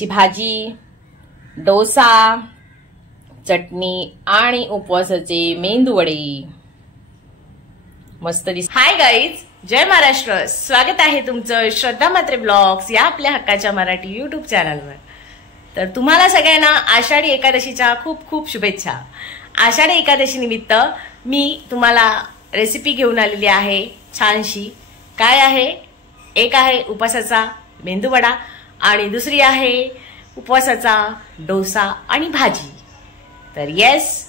वांग्याची भाजी, डोसा, चटणी आणि उपवासाचे मेंदू वडे मस्त दिस। हाय गाईज, जय महाराष्ट्र। स्वागत आहे तुमचं श्रद्धा म्हात्रे ब्लॉग्स या आपल्या हक्काच्या मराठी यूट्यूब चॅनलवर। तर तुम्हाला सगळ्यांना आषाढी एकादशीच्या खूप खूप शुभेच्छा। आषाढी एकादशी निमित्त मी तुम्हाला रेसिपी घेऊन आलेली आहे छानशी। काय आहे? एक आहे उपवासाचा मेंदू वडा आणि दुसरी आहे उपवासाचा डोसा आणि भाजी। तर येस,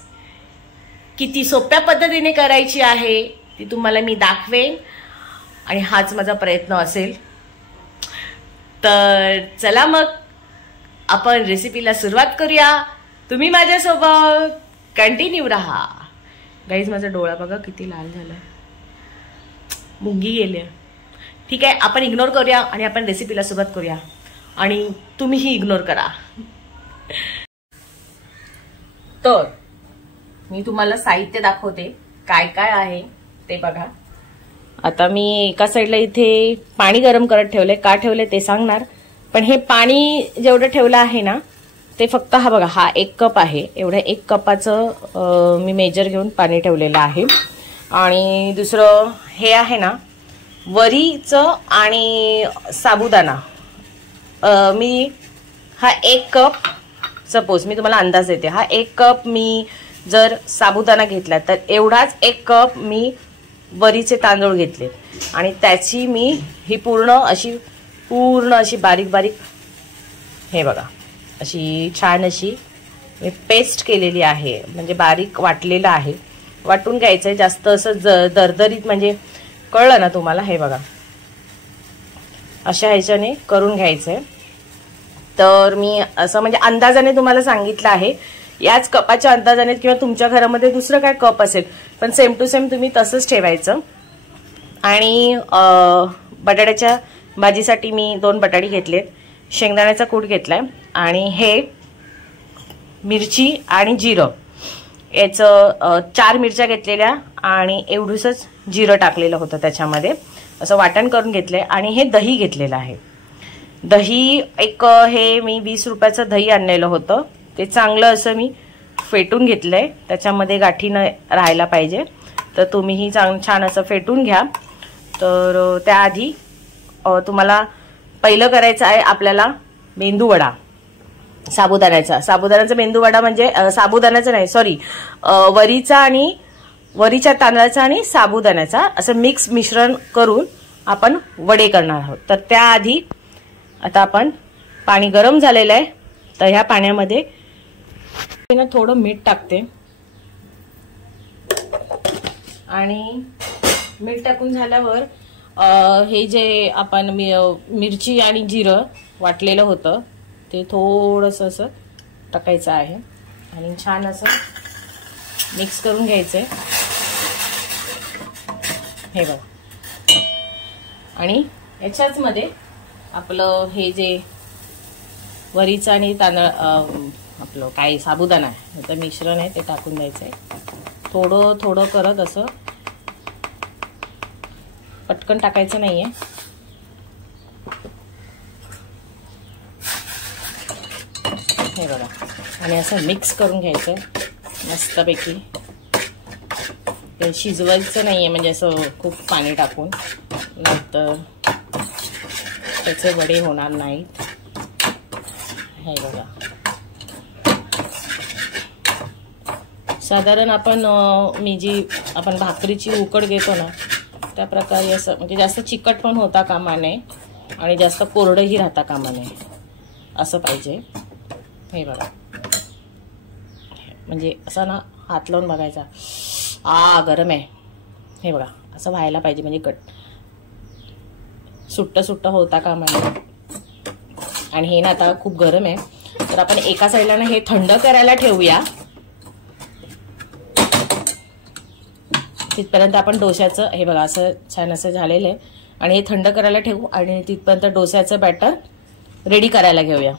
किती सोप्या पद्धतीने करायची आहे ती तुम्हाला मी दाखवेन आणि हाच माझा प्रयत्न असेल। तर चला मग आपण रेसिपीला सुरुवात करूया। तुम्ही माझ्यासोबत कंटिन्यू रहा। गाईज, माझा डोळा बघा किती लाल झालाय, मुंगी गेली। ठीक आहे, आपण इग्नोर करूया आणि आपण रेसिपीला सुरुवात करूया आणि तुम्हीही इग्नोर करा। तर मी तुम्हाला साहित्य दाखवते काय काय आहे ते बघा। आता मी एका साईडला इथे पाणी गरम करत ठेवले। का ठेवले ते सांगणार, पण हे पाणी जेवढं ठेवलं आहे ना ते फक्त हा बघा, हा 1 कप आहे। एवढ्या 1 कपाचं मी मेजर घेऊन पाणी ठेवलेलं आहे। आणि दुसरं हे आहे ना वरीचं आणि साबुदाणा। मी हा 1 कप, सपोज मी तुम्हाला अंदाज देते, हा 1 कप मी जर साबुदाणा घेतला तर एवढाच 1 कप मी वरीचे तांदूळ घेतले आणि त्याची मी ही पूर्ण अशी बारीक बारीक, हे बघा, अशी छान अशी मी पेस्ट केलेली आहे। म्हणजे बारीक वाटलेलं आहे, वाटून घ्यायचंय। जास्त असं दरदरीत म्हणजे कळलं ना तुम्हाला? हे बघा, अशा ह्याच्याने करून घ्यायचंय। तर मी असं म्हणजे अंदाजाने तुम्हाला सांगितलं आहे, याच कपाच्या अंदाजाने, किंवा तुमच्या घरामध्ये दुसरं काय कप असेल पण सेम टू सेम तुम्ही तसंच ठेवायचं। आणि बटाट्याच्या भाजीसाठी मी 2 बटाटे घेतलेत, शेंगदाण्याचा कूट घेतलाय आणि हे मिरची आणि जिरं, याचं 4 मिरच्या घेतलेल्या आणि एवढंच जिरं टाकलेलं होतं त्याच्यामध्ये, असं वाटण करून घेतलंय। आणि हे दही घेतलेलं आहे। दही हे मी 20 रुपयाचं दही आणलेलं होतं, ते चांगलं असं मी फेटून घेतलंय, त्याच्यामध्ये गाठी न राहायला पाहिजे। तर तुम्हीही छान असं फेटून घ्या। तर त्याआधी तुम्हाला पहिलं करायचं आहे आपल्याला मेंदू वडा, साबुदाण्याचा मेंदू वडा। म्हणजे साबुदाण्याचा नाही, सॉरी, वरीच्या तांदळाचा आणि साबुदाण्याचा असं मिक्स मिश्रण करून आपण वडे करणार आहोत। तर त्याआधी आता आपण पाणी गरम झालेलं आहे, तर ह्या पाण्यामध्ये थोडं मीठ टाकते आणि मीठ टाकून झाल्यावर हे जे आपण मिरची आणि जिरं वाटलेलं होतं ते थोडंसं असं टाकायचं आहे आणि छान असं मिक्स करून घ्यायचंय, हे बघा। आणि याच्याच मध्ये आपलं हे जे वरीचं आणि तांदळ आपलं काय साबुदाणा आहे त्याचं मिश्रण आहे ते टाकून द्यायचंय। थोडं थोडं करत असं, पटकन टाकायचं नाहीये। हे बघा, आणि असं मिक्स करून घ्यायचं मस्तपैकी। ते शिजवायचं नाहीये म्हणजे असं खूप पाणी टाकून, नंतर त्याचे वडे होणार नाहीत। हे बघा, साधारण आपण आपण भाकरीची उकड घेतो ना त्या प्रकारे असं, म्हणजे जास्त चिकट पण होता कामा नये आणि जास्त कोरडंही राहता कामा नये, असं पाहिजे। हे बघा, म्हणजे असं ना हात लावून बघायचा, गरम आहे। हे बघा, असं व्हायला पाहिजे, म्हणजे सुट्ट होता कामा नये। आणि हे ना आता खूप गरम आहे, तर आपण एका साईडला ना हे थंड करायला ठेवूया। तिथपर्यंत आपण डोश्याचं, हे बघा असं छान असं झालेलं आहे आणि हे थंड करायला ठेवू आणि तिथपर्यंत डोश्याचं बॅटर रेडी करायला घेऊया।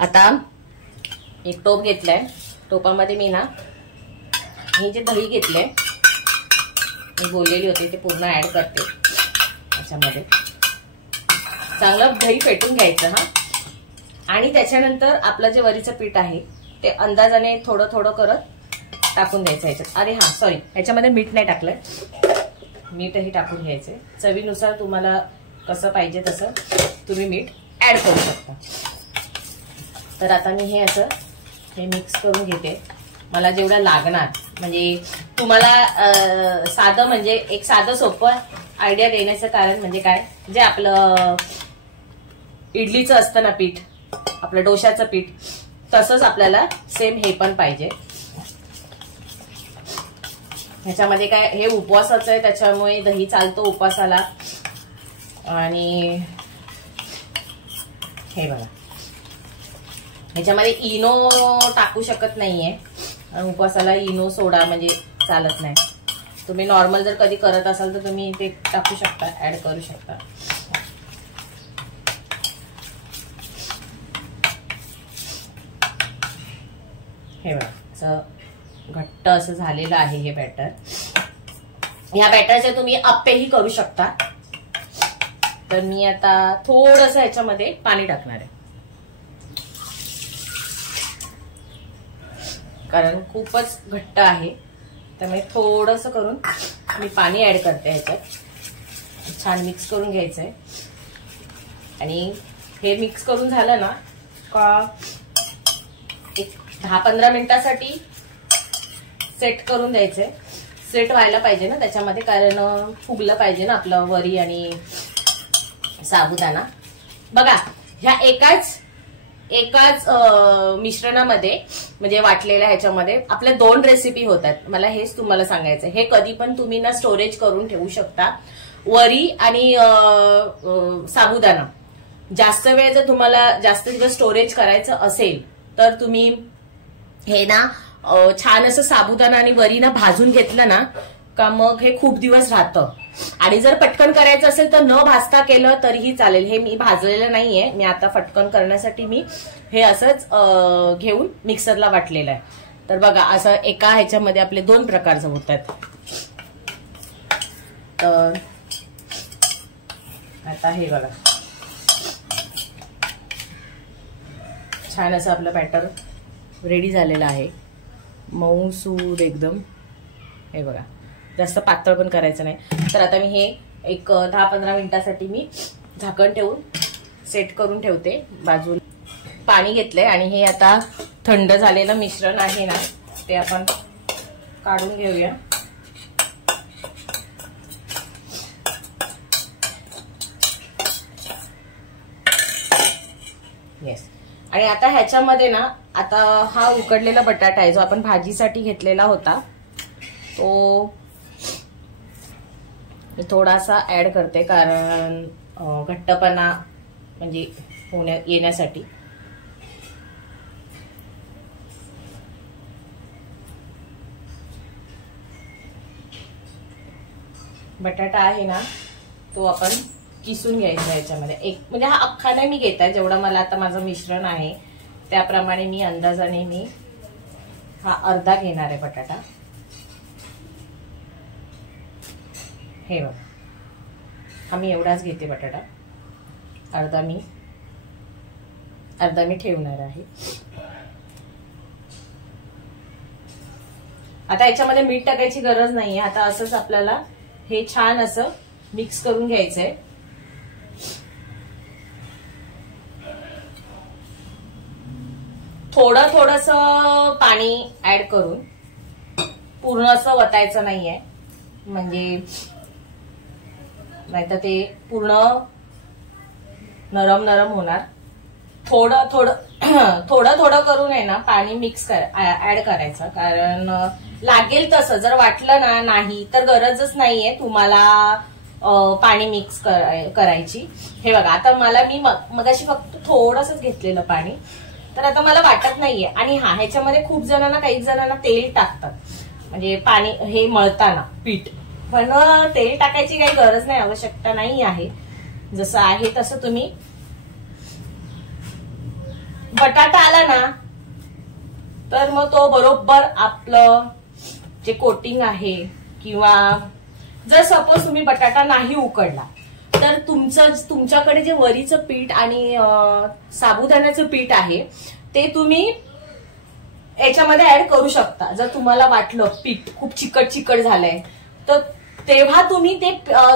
आता एक टोप घेतलाय, टोपामध्ये मी ना हे जे दही घेतलंय, मी बोललेली होते ते पूर्ण ऍड करते त्याच्यामध्ये। चांगलं दही फेटून घ्यायचं हा, आणि त्याच्यानंतर आपलं जे वरीचं पीठ आहे ते अंदाजाने थोडं थोडं करत टाकून द्यायचं ह्याच्यात. अरे हा सॉरी, ह्याच्यामध्ये मीठ नाही टाकलंय, मीठही टाकून घ्यायचंय. चवीनुसार तुम्हाला कसं पाहिजे तसं तुम्ही मीठ ऍड करू शकता. तर आता मी हे असं हे मिक्स करून घेते. मला जेवढं लागणार, म्हणजे तुम्हाला साधं म्हणजे एक साधं सोपं आयडिया देण्याचं कारण म्हणजे काय, जे आपलं इडलीचं असतं ना पीठ, आपलं डोशाचं पीठ, तसंच आपल्याला सेम हे पण पाहिजे. ह्याच्यामध्ये काय, हे उपवासाचं आहे त्याच्यामुळे दही चालतो उपवासाला. आणि हे बघा, ह्याच्यामध्ये इनो टाकू शकत नाहीये, उपवासाला इनो सोडा म्हणजे चालत नाही. तुम्ही नॉर्मल जर कधी करत असाल तर तुम्ही ते टाकू शकता, ऍड करू शकता. हे बघा, असं घट्ट असं झालेलं आहे हे बॅटर. ह्या बॅटरचे तुम्ही अप्पेही करू शकता. तर मी आता थोडंसं ह्याच्यामध्ये पाणी टाकणार आहे, कारण खूपच घट्ट आहे, त्यामुळे थोडंसं करून मी पाणी ऍड करते ह्याच्यात. छान मिक्स करून घ्यायचंय. आणि हे मिक्स करून झालं ना का एक 10-15 मिनिटासाठी सेट करून द्यायचंय. सेट व्हायला पाहिजे ना त्याच्यामध्ये, कारण फुगलं पाहिजे ना आपलं वरी आणि साबुदाणा. बघा, ह्या एकाच मिश्रणामध्ये म्हणजे वाटलेल्या ह्याच्यामध्ये आपल्या 2 रेसिपी होतात. मला हेच तुम्हाला सांगायचं. हे कधी पण तुम्ही ना स्टोरेज करून ठेवू शकता. वरी आणि साबुदाणा जास्त वेळ जर तुम्हाला जास्त दिवस स्टोरेज करायचं असेल तर तुम्ही हे ना छान असं साबुदाणा आणि वरी ना भाजून घेतलं ना का मग हे खूप दिवस राहतं. आणि जर पटकन करायचं असेल तर न भाजता केलं तरीही चालेल. हे मी भाजलेलं नाहीये, मी आता पटकन करण्यासाठी मी हे असंच घेऊन मिक्सरला वाटलेलं आहे. तर बघा, असं एका ह्याच्यामध्ये आपले 2 प्रकारचे होतात. तर आता हे बघा, छान असं आपलं बॅटर रेडी झालेलं आहे, मऊसूद एकदम. हे बघा, जास्त पातळ पण करायचं नाही. तर आता मी हे एक 10-15 मिनिटासाठी मी झाकण ठेवून सेट करून ठेवते बाजूला. पाणी घेतलंय आणि हे आता थंड झालेलं मिश्रण आहे ना ते आपण काढून घेऊया. येस. आणि आता ह्याच्यामध्ये ना, आता हा उकडलेला बटाटा आहे जो आपण भाजीसाठी घेतलेला होता तो मी थोडासा ऍड करते, कारण घट्टपणा म्हणजे येण्यासाठी. बटाटा आहे ना तो आपण किसून घ्यायचा याच्यामध्ये. एक म्हणजे हा अख्खा नाही मी घेत आहे, जेवढं मला आता माझं मिश्रण आहे त्याप्रमाणे मी अंदाजाने मी हा अर्धा घेणार आहे बटाटा. हे बघा, हा मी एवढाच घेते बटाटा, अर्धा मी ठेवणार आहे. आता याच्यामध्ये मीठ टाकायची गरज नाहीये. आता असंच आपल्याला हे छान असं मिक्स करून घ्यायचंय. थोडस पाणी ऍड करून, पूर्ण असं वतायचं नाहीये, म्हणजे नाहीतर ते पूर्ण नरम होणार. थोडं करून आहे ना पाणी मिक्स ऍड करायचं, कारण लागेल तसं. जर वाटलं ना नाही तर गरजच नाहीये तुम्हाला पाणी मिक्स करायची. हे बघा, आता मला मी मगाशी फक्त थोडंसंच घेतलेलं पाणी, तर आता मला वाटत नाहीये. आणि हा ह्याच्यामध्ये खूप जणांना, काही जणांना तेल टाकतात म्हणजे पाणी हे मळताना पीठ, पण तेल टाकायची काही गरज नाही, आवश्यकता नाही आहे. जसं आहे तसं तुम्ही. बटाटा आला ना तर मग तो बरोबर आपलं जे कोटिंग आहे, किंवा जर सपोज तुम्ही बटाटा नाही उकडला तर तुमच्याकडे जे वरीचं पीठ आणि साबुदाण्याचं पीठ आहे ते तुम्ही याच्यामध्ये ऍड करू शकता. जर तुम्हाला वाटलं पीठ खूप चिकट झालंय तर तेव्हा तुम्ही ते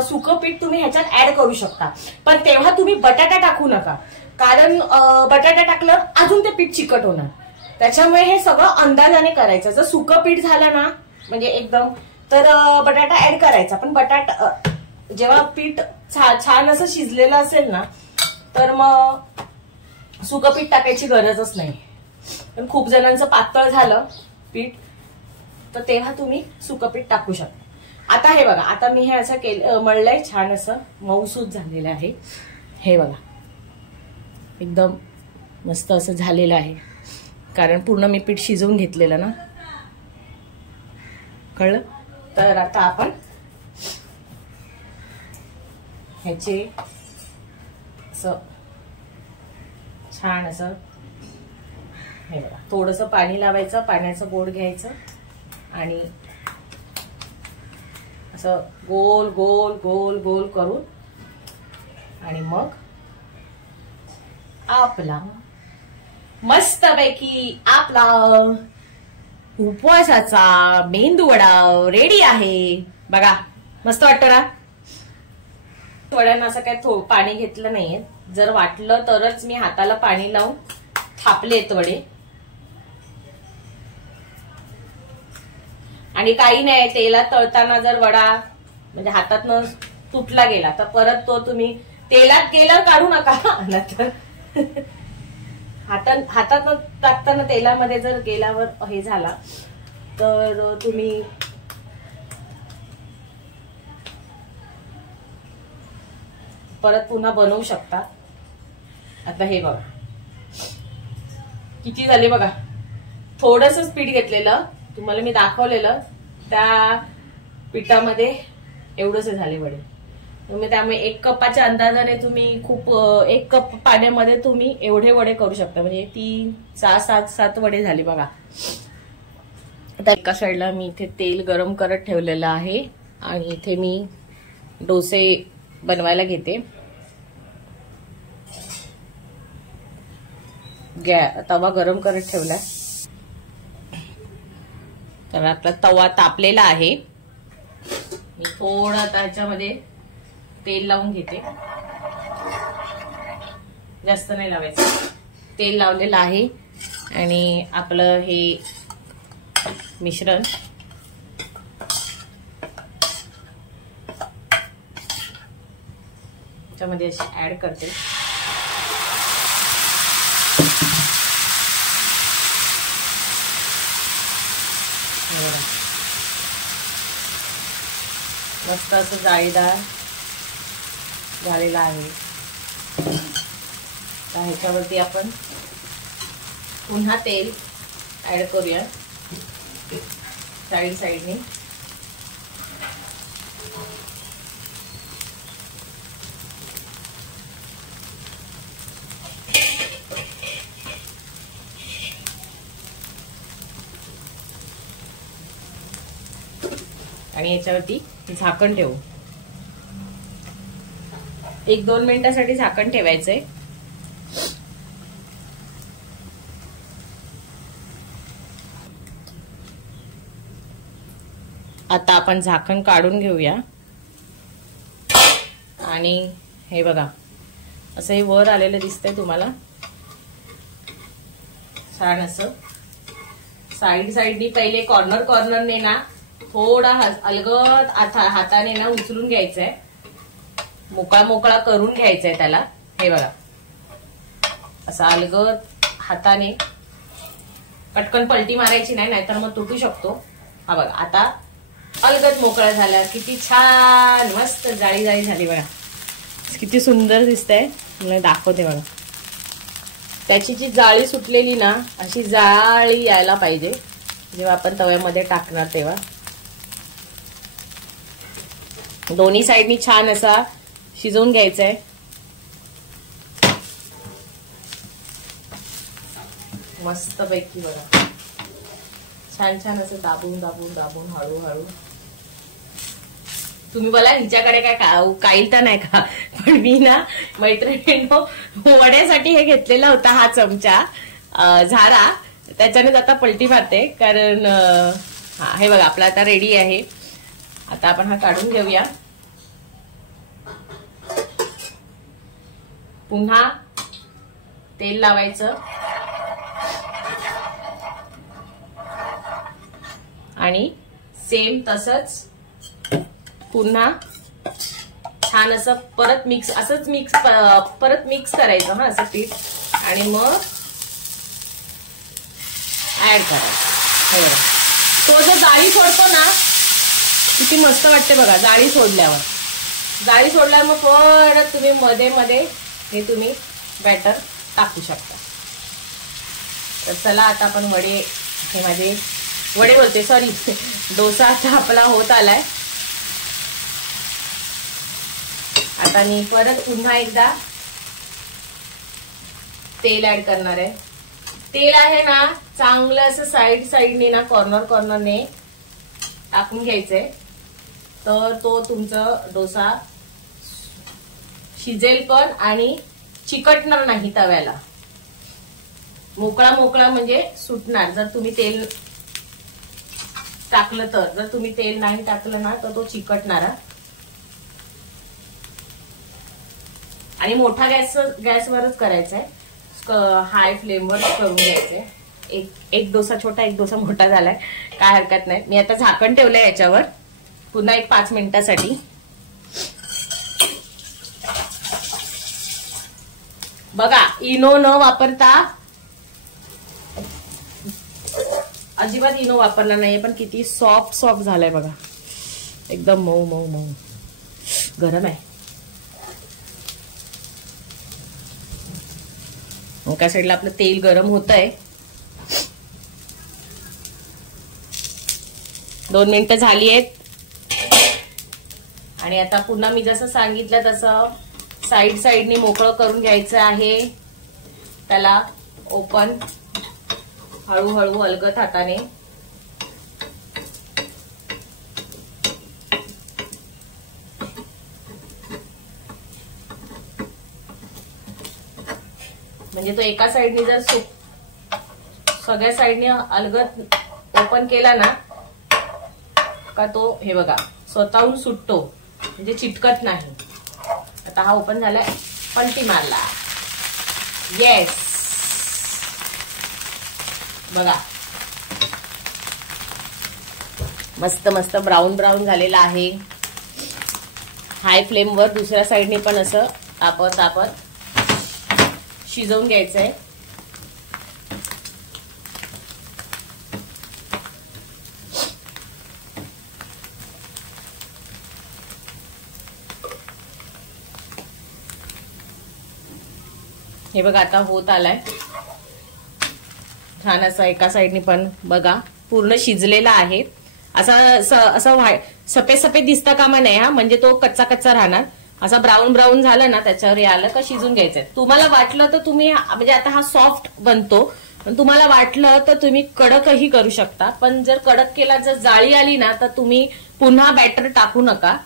सुकं पीठ तुम्ही ह्याच्यात ऍड करू शकता. पण तेव्हा तुम्ही बटाटा टाकू नका, कारण बटाटा टाकल्यावर अजून ते पीठ चिकट होणार. त्याच्यामुळे हे सगळं अंदाजाने करायचं. जर सुकं पीठ झालं ना म्हणजे एकदम, तर बटाटा ऍड करायचा. पण बटाटा जेव्हा पीठ छान असं शिजलेलं असेल ना तर मग सुकं पीठ टाकायची गरजच नाही. पण खूप जणांचं पातळ झालं पीठ तर तेव्हा तुम्ही सुकं पीठ टाकू शकता. आता हे बघा, आता मी हे असं केलं, मळलंय, छान असं मऊसूत झालेलं आहे. हे बघा एकदम मस्त असं झालेलं आहे, कारण पूर्ण मी पीठ शिजवून घेतलेलं ना, कळलं. तर आता आपण ह्याचे असं छान असं हे बघा थोडंसं पाणी लावायचं, पाण्याचं बोट घ्यायचं आणि असं गोल गोल गोल गोल करून आणि मग आपला मस्तपैकी आपला उपवासाचा मेंदू वडा रेडी आहे. बघा मस्त वाटतं ना. वड्यांना असं काय पाणी घेतलं नाहीये, जर वाटलं तरच मी हाताला पाणी लावून थापलेत वडे. आणि काही नाही, तेलात तळताना जर वडा म्हणजे हातातनं तुटला गेला तर परत तो तुम्ही तेलात गेल्यावर काढू नका. हातातनं टाकताना तेलामध्ये जर गेल्यावर हे झाला तर तुम्ही परत पुन्हा बनवू शकता. आता हे बघा किती झाले बघा. थोडंसंच पीठ घेतलेलं, तुम्हाला मी दाखवलेलं, त्या पिठामध्ये एवढंच झाले वडे. तुम्ही त्यामुळे 1 कपाच्या अंदाजाने तुम्ही खूप 1 कप पाण्यामध्ये तुम्ही एवढे वडे करू शकता. म्हणजे 3, 6, 7 वडे झाले बघा. आता एका साईडला मी इथे तेल गरम करत ठेवलेलं आहे आणि इथे मी डोसे बनवायला घेते. तवा गरम करत ठेवलाय, तर आपला तवा तापलेला आहे. मी थोडं त्याच्यामध्ये तेल लावून घेते, जास्त नाही लावायचं. तेल लावलेलं आहे आणि आपलं हे मिश्रण त्याच्यामध्ये अशी ऍड करते. मस्त असं जाळीदार झालेला आहे. तर ह्याच्यावरती आपण पुन्हा तेल ऍड करूया साईडने. आणि याच्यावरती झाकण ठेवू. 1-2 मिनिटासाठी झाकण ठेवायचंय. आता आपण झाकण काढून घेऊया आणि हे बघा असं हे वर आलेलं दिसतंय तुम्हाला. छान असं साईडनी पहिले कॉर्नरने ना थोडा अलगद हाताने ना उचलून घ्यायचंय, मोकळा करून घ्यायचंय त्याला. हे बघा असं अलगद हाताने, पटकन पलटी मारायची नाही, नाहीतर मग तुटू शकतो. हा बघा आता अलगद मोकळा झाला. किती छान मस्त जाळी झाली बघा, किती सुंदर दिसतंय. मला दाखवते बघा. त्याची जी जाळी सुटलेली ना, अशी जाळी यायला पाहिजे जेव्हा आपण तव्यामध्ये टाकणार तेव्हा. दोन्ही साईडनी छान असा शिजवून घ्यायचंय. मस्त पैकी बघा छान असं दाबून हळूहळू. तुम्ही बोला हिच्याकडे काय काहील तर नाही का, पण मी ना मैत्रिणींनो वड्यासाठी हे घेतलेला होता हा चमचा झारा, त्याच्यानेच आता पलटी मारते. कारण हा हे बघा आपला आता रेडी आहे. आता आपण हा काढून घेऊया. पुन्हा तेल लावायचं आणि सेम तसंच पुन्हा छान असं परत मिक्स परत मिक्स करायचं हा असं पीठ आणि मग ऍड करायचं. तो जो जाळी सोडतो ना किती मस्त वाटते बघा. जाळी सोडल्यावर मग परत तुम्ही मध्ये मध्ये हे तुम्ही बॅटर टाकू शकता. तर चला आता आपण वडे, हे माझे वडे बोलते सॉरी, डोसा आता आपला होत आलाय. आता मी परत पुन्हा एकदा तेल ऍड करणार आहे. तेल आहे ना चांगलं असं साईडने ना कॉर्नरने टाकून घ्यायचंय. तर तो तुमचा डोसा शिजेल पण आणि चिकटणार नाही तव्याला. मोकळा म्हणजे सुटणार जर तुम्ही तेल टाकलं तर. जर तुम्ही तेल नाही टाकलं ना तर तो चिकटणार. आणि मोठा गॅसवरच करायचा आहे. हाय फ्लेमवर करून घ्यायचंय. एक डोसा छोटा एक डोसा मोठा झालाय, काय हरकत नाही. मी आता झाकण ठेवलंय याच्यावर पुन्हा एक 5 मिनिटासाठी. बघा इनो न वापरता, अजिबात इनो वापरला नाहीये, पण किती सॉफ्ट झालाय बघा. एकदम मऊ. गरम आहे. एका साईडला आपलं तेल गरम होत आहे. 2 मिनिटं झाली आहेत. आणि आता पुन्हा मी जसं सांगितलं तसं साईडने मोकळं करून घ्यायचं आहे. त्याला ओपन हळूहळू अलगद हाताने. म्हणजे तो एका साईडने जर सगळ्या साईडने अलगद ओपन केला ना का तो हे बघा स्वतःहून सुटतो, म्हणजे चिटकत नाही. आता हा ओपन झालाय, पलटी मारला. येस बघा मस्त ब्राऊन झालेला आहे. हाय फ्लेमवर दुसऱ्या साईडने पण असं तापत शिजवून घ्यायचंय. हे बघा आता होत आलाय छान असं. एका साईडने पण बघा पूर्ण शिजलेला आहे. असं सफेद दिसता कामा नाही हा, म्हणजे तो कच्चा राहणार. असा ब्राऊन झाला ना त्याच्यावर आलं का शिजून घ्यायचंय. तुम्हाला वाटलं तर तुम्ही, म्हणजे आता हा सॉफ्ट बनतो, पण तुम्हाला वाटलं तर तुम्ही कडकही करू शकता. पण जर कडक केला, जर जाळी आली ना तर तुम्ही पुन्हा बॅटर टाकू नका,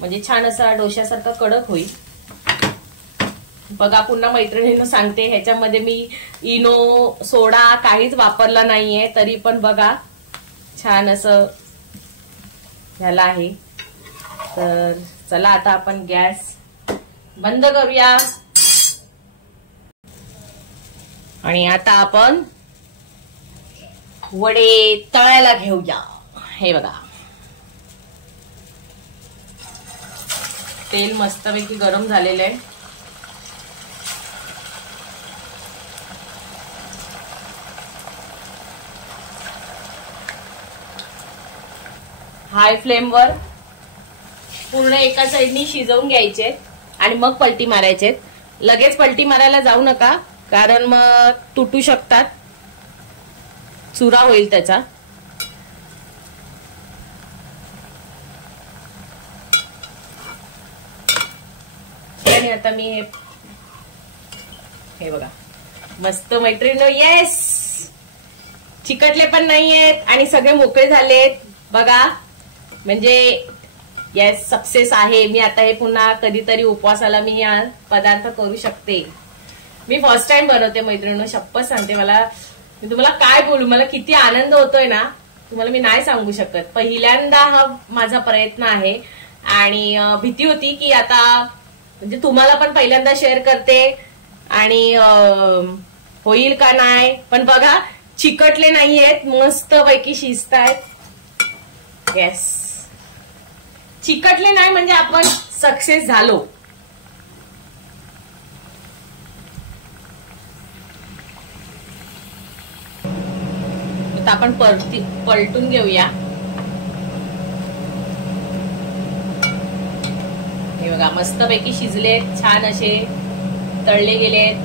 म्हणजे छान असा डोश्यासारखा कडक होईल. बघा पुन्हा मैत्रिणींना सांगते, ह्याच्यामध्ये मी इनो सोडा काहीच वापरला नाहीये, तरी पण बघा छान असं झालं आहे. तर चला आता आपण गॅस बंद करूया आणि आता आपण वडे तळायला घेऊया. हे बघा तेल मस्तपैकी गरम झालेलं आहे. हाय फ्लेमवर पूर्ण एका साईडनी शिजवून घ्यायचे आणि मग पलटी मारायचे. लगेच पलटी मारायला जाऊ नका, कारण मग तुटू शकतात, चुरा होईल त्याचा. आणि आता मी हे बघा मस्त मैत्रिणी, येस चिकटले पण नाहीयेत आणि सगळे मोकळे झालेत बघा. म्हणजे येस, सक्सेस आहे मी. आता हे पुन्हा कधीतरी उपवासाला मी हा पदार्थ करू शकते. मी फर्स्ट टाइम बनवते मैत्रिणी, शपथ सांगते. मी तुम्हाला काय बोलू, मला किती आनंद होतोय ना तुम्हाला मी नाही सांगू शकत. पहिल्यांदा हा माझा प्रयत्न आहे आणि भीती होती की आता म्हणजे तुम्हाला पण पहिल्यांदा शेअर करते आणि होईल का नाही, पण बघा चिकटले नाहीयेत, मस्त पैकी शिजत आहेत. येस, चिकटले नाही म्हणजे आपण सक्सेस झालो. आता आपण पलटून घेऊया. हे बघा मस्तपैकी शिजलेत, छान असे तळले गेलेत.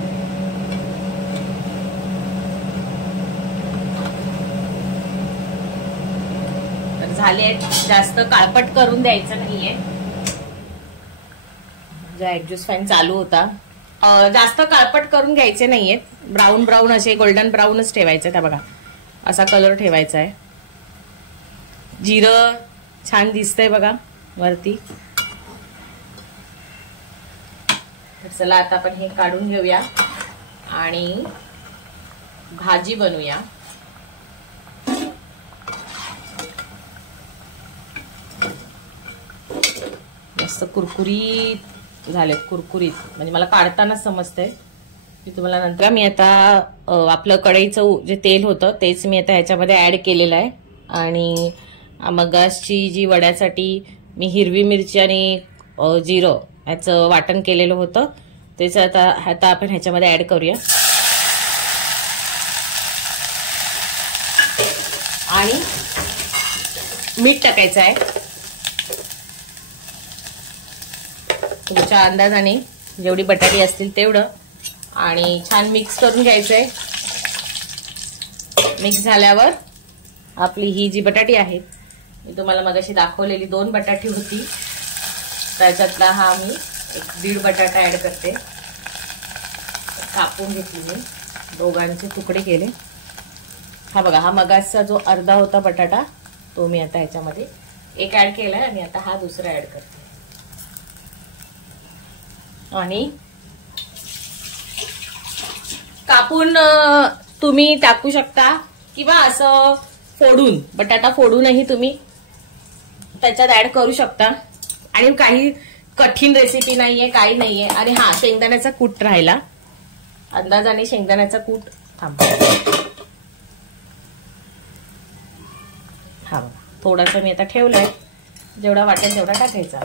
तर झालेत, जास्त काळपट करून द्यायचं नाहीये. जो ऍडजस्ट फॅन चालू होता, जास्त काळपट करून घ्यायचे नाहीयेत. ब्राऊन ब्राऊन असे गोल्डन ब्राऊनच ठेवायचे. त्या बघा असा कलर ठेवायचा आहे. जिरं छान दिसतंय बघा वरती. चला आता आपण हे काढून घेऊया आणि भाजी बनवूया. मस्त कुरकुरीत झालेत, कुरकुरीत म्हणजे मला काढतानाच समजतंय की तुम्हाला नंतर. मी आता आपलं कढईचं जे तेल होतं तेच मी आता ह्याच्यामध्ये ऍड केलेलं आहे. आणि मगासची जी वड्यासाठी मी हिरवी मिरची आणि जिरं ह्याचं वाटण केलेलं होतं तेच आता आपण ह्याच्यामध्ये ऍड करूया. आणि मीठ टाकायचं आहे तुमच्या अंदाजाने, जेवढी बटाटी असतील तेवढं. आणि छान मिक्स करून घ्यायचंय. मिक्स झाल्यावर आपली ही जी बटाटी आहे, मी तुम्हाला मगाशी दाखवलेली 2 बटाटी होती, त्याच्यातला हा मी 1.5 बटाटा ऍड करते. कापून घेतली मी, दोघांचे तुकडे केले. हा बघा, हा मगासचा जो अर्धा होता बटाटा तो मी आता ह्याच्यामध्ये एक ऍड केलाय आणि आता हा दुसरा ऍड करते. आणि कापून तुम्ही टाकू शकता किंवा असं फोडून, बटाटा फोडूनही तुम्ही त्याच्यात ऍड करू शकता. आणि काही कठीण रेसिपी नाहीये, काही नाहीये. आणि हा शेंगदाण्याचा कूट राहिला, अंदाजाने शेंगदाण्याचा कूट. हा थोडासा मी आता ठेवलाय, जेवढा वाटेल तेवढा टाकायचा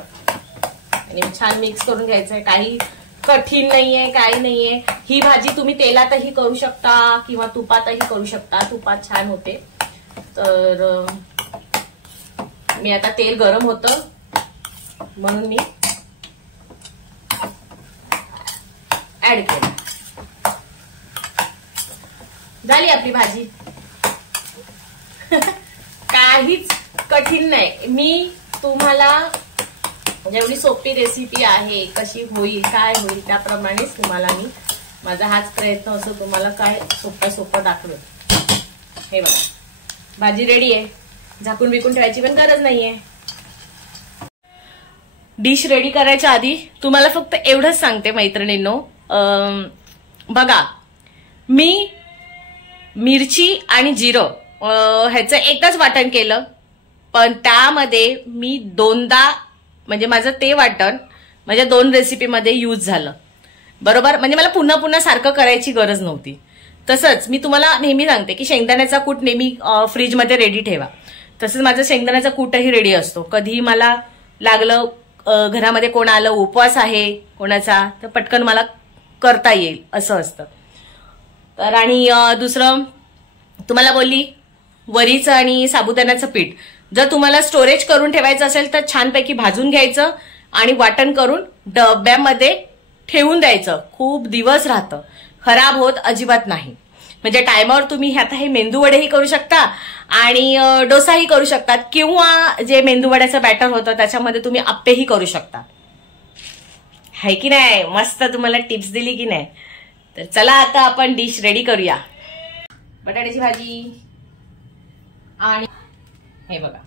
आणि छान मिक्स करून घ्यायचंय. काही कठीण नाहीये, काही नाहीये. ही भाजी तुम्ही तेलातही करू शकता किंवा तुपातही करू शकता, तुपात छान होते. तर मी आता तेल गरम होतं म्हणून मी ऍड केलं. झाली आपली भाजी. काहीच कठीण नाही. मी तुम्हाला जेवढी सोपी रेसिपी आहे, कशी होईल काय होईल त्याप्रमाणेच तुम्हाला मी माझा हाच प्रयत्न असो तुम्हाला काय सोपं दाखवेल. हे बघा भाजी रेडी आहे, झाकून बिकून ठेवायची पण गरज नाहीये. डिश रेडी करायच्या आधी तुम्हाला फक्त एवढंच सांगते मैत्रिणींनो, बघा मी मिरची आणि जिरं ह्याचं एकदाच वाटण केलं, पण त्यामध्ये मी 2दा म्हणजे माझं ते वाटण म्हणजे 2 रेसिपीमध्ये यूज झालं. बरोबर, म्हणजे मला पुन्हा पुन्हा सारखं करायची गरज नव्हती. तसंच मी तुम्हाला नेहमी सांगते की शेंगदाण्याचा कूट नेहमी फ्रीजमध्ये रेडी ठेवा. तसंच माझा शेंगदाण्याचा कूटही रेडी असतो. कधीही मला लागलं, घरामध्ये कोण आलं, उपवास आहे कोणाचा, तर पटकन मला करता येईल असं असतं. तर आणि दुसरं तुम्हाला बोलली वरीचं आणि साबुदाण्याचं पीठ जर तुम्हाला स्टोरेज करून ठेवायचं असेल तर छानपैकी भाजून घ्यायचं आणि वाटण करून डब्यामध्ये ठेवून द्यायचं. खूप दिवस राहतं, खराब होत अजिबात नाही. म्हणजे टायमावर तुम्ही आता हे मेंदू वडेही करू शकता आणि डोसाही करू शकतात किंवा जे मेंदू वड्याचं बॅटर होतं त्याच्यामध्ये तुम्ही आप्पेही करू शकता. आहे की नाही? मस्त तुम्हाला टिप्स दिली की नाही? तर चला आता आपण डिश रेडी करूया. बटाट्याची भाजी आणि हे बघा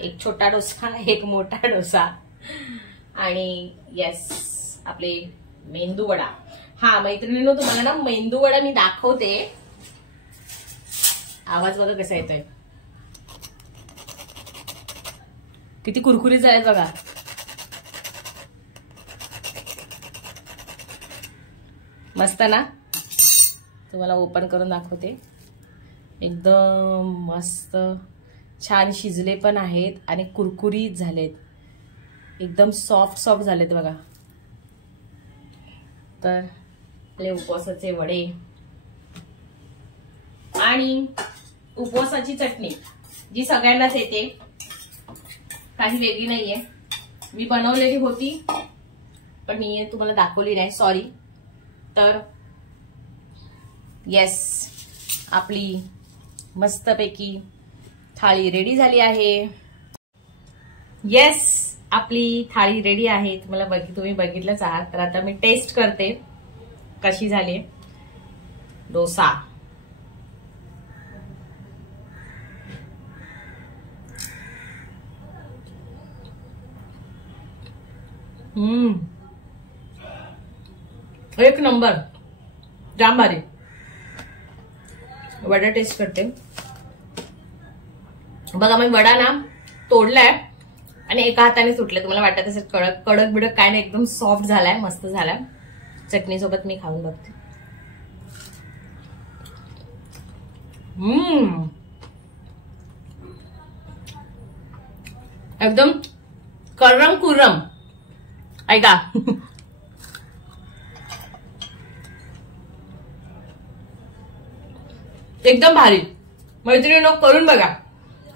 एक छोटा डोसा, एक मोठा डोसा आणि येस आपले मेंदू वडा. हा मैत्रिणींनो, तुम्हाला ना मेंदू वडा मी दाखवते. आवाज बघा कसा येतोय, किती कुरकुरीत झालेत बघा. मस्त ना. तुम्हाला ओपन करून दाखवते. एकदम मस्त छान शिजले पण आहेत आणि कुरकुरीत झालेत, एकदम सॉफ्ट सॉफ्ट झालेत बघा. तर आपले उपवासाचे वडे आणि उपवासाची चटणी जी सगळ्यांनाच येते, काही वेगळी नाहीये. मी बनवलेली होती पण मी तुम्हाला दाखवली नाही, सॉरी. तर येस, आपली मस्तपैकी थाळी रेडी झाली आहे. येस, आपली थाळी रेडी आहे. तुम्ही बघितलंच आहात. तर आता मी टेस्ट करते कशी झाली. डोसा एक नंबर, जाम भारी. वडा टेस्ट करते बघा. मी वडा ना तोडलाय आणि एका हाताने सुटले. तुम्हाला वाटत असेल कडक कडक बिडक काय नाही, एकदम सॉफ्ट झालाय, मस्त झालाय. चटणी सोबत मी खाऊन बघते. एकदम करम कुरम. ऐका एकदम भारी. मैत्रिणींनो, करून बघा.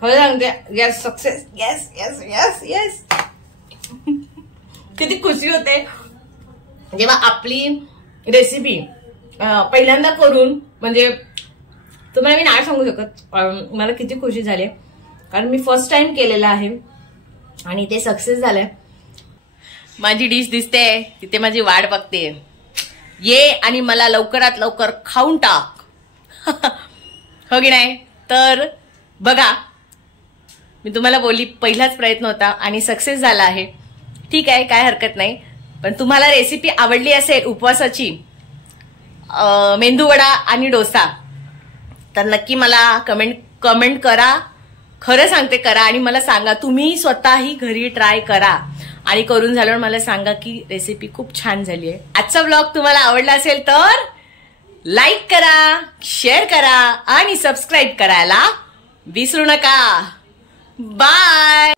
खरं सांगते, yes success. Yes yes yes yes. किती खुशी होते जेव्हा आपली रेसिपी पहिल्यांदा करून, म्हणजे तुम्हाला मी नाही सांगू शकत मला किती खुशी झाली, कारण मी फर्स्ट टाइम केलेलं आहे आणि ते सक्सेस झालंय. माझी डिश दिसते तिथे, माझी वाट बघते. ये आणि मला लवकरात लवकर खाऊन टाक. हो की नाही? तर बघा, मी तुम्हाला बोलली पहिलाच प्रयत्न होता आणि सक्सेस झाला आहे. ठीक आहे, काय हरकत नाही. पण तुम्हाला रेसिपी आवडली असेल उपवासाची, मेंदू वडा आणि डोसा, तर नक्की मला कमेंट करा. खरं सांगते करा आणि मला सांगा. तुम्ही स्वतःही घरी ट्राय करा आणि करून झाल्यावर मला सांगा की रेसिपी खूप छान झाली आहे. आजचा ब्लॉग तुम्हाला आवडला असेल तर लाईक करा, शेअर करा आणि सबस्क्राईब करायला विसरू नका. बाय.